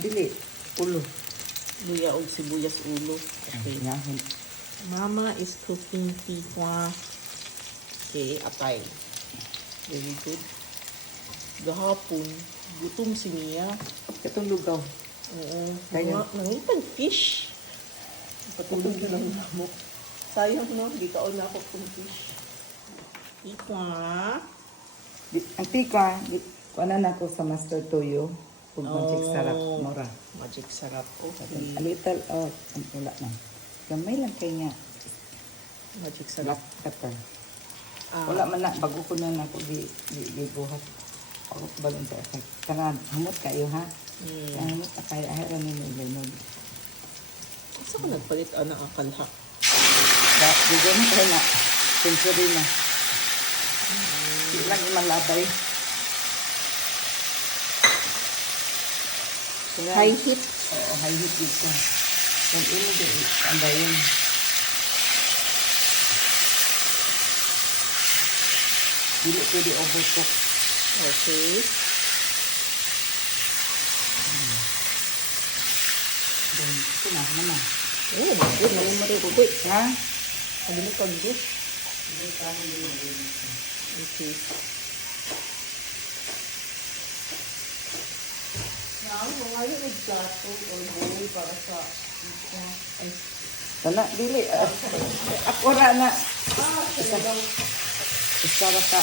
Dili, ulo. Luya og sibuyas ulo. Okay. Ngahon. Mama is cooking tikwa. Okay, atay. Very good. Gahapon, gutom si Mia. Katong lugaw. Oo. Kaya? Nangitag fish. Patulog na lang mo. Sayang no, di kaon na ako kung fish. Tikwa. Ang tika, kuanan na ko sa Master Toyo. Kung magic sarap, mura. Magic sarap. A Okay. little, wala na. Gamay lang kay nga. Magic sarap. Black pepper. Ah, Wala man na, bago ko na ako gibuhat. Ako balon sa effect. Karang hamot kayo ha. Hamot na kaya ahira ni mo ilinod. Asa ko nagpalit ana ang kalhak? Bigyan mo kayo na. Century na. Hindi lang imalabay. High heat. Oo, high heat dito. Kung ilo din, andayin. Dili pwede overcook. Okay. Then, ito na, mana. Oh, good. Naman marigugoy. Ha? Sabi mo pag-good. Okay. Now, mga yung plato or bowl para sa pizza. Ay, Tala, dili. Ako ra na. talagang Isa ra ka.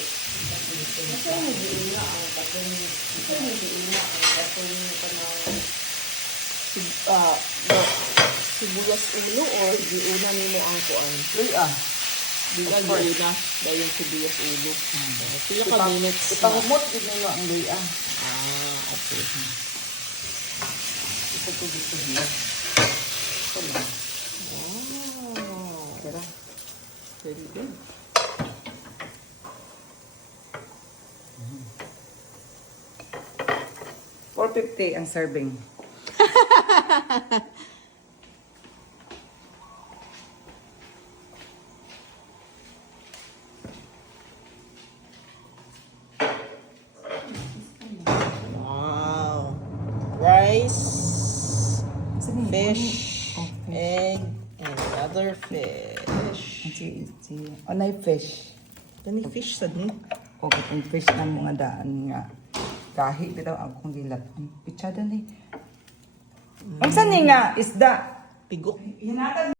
Kasi hindi ang batong kasi hindi ang batong kanang sibuyas ulo or giuna nimo ang kuan. Uy, Di ba Of course. giuna dahil yung sibuyas ulo. Pila ka minutes na? Ipahumot din nyo ang luya. Okay. Ito ko dito niya. Ito lang. Wow. Tira. Very good. $4.50 ang serving. Wow. Rice, fish, egg, and another fish. Onay fish. Kani fish sad ni? Okay, ang fish na mga daan nga. Kahit bitaw akong gilat. Ang pitsada ni. Ang saan ni nga isda? Pigok. Hinatag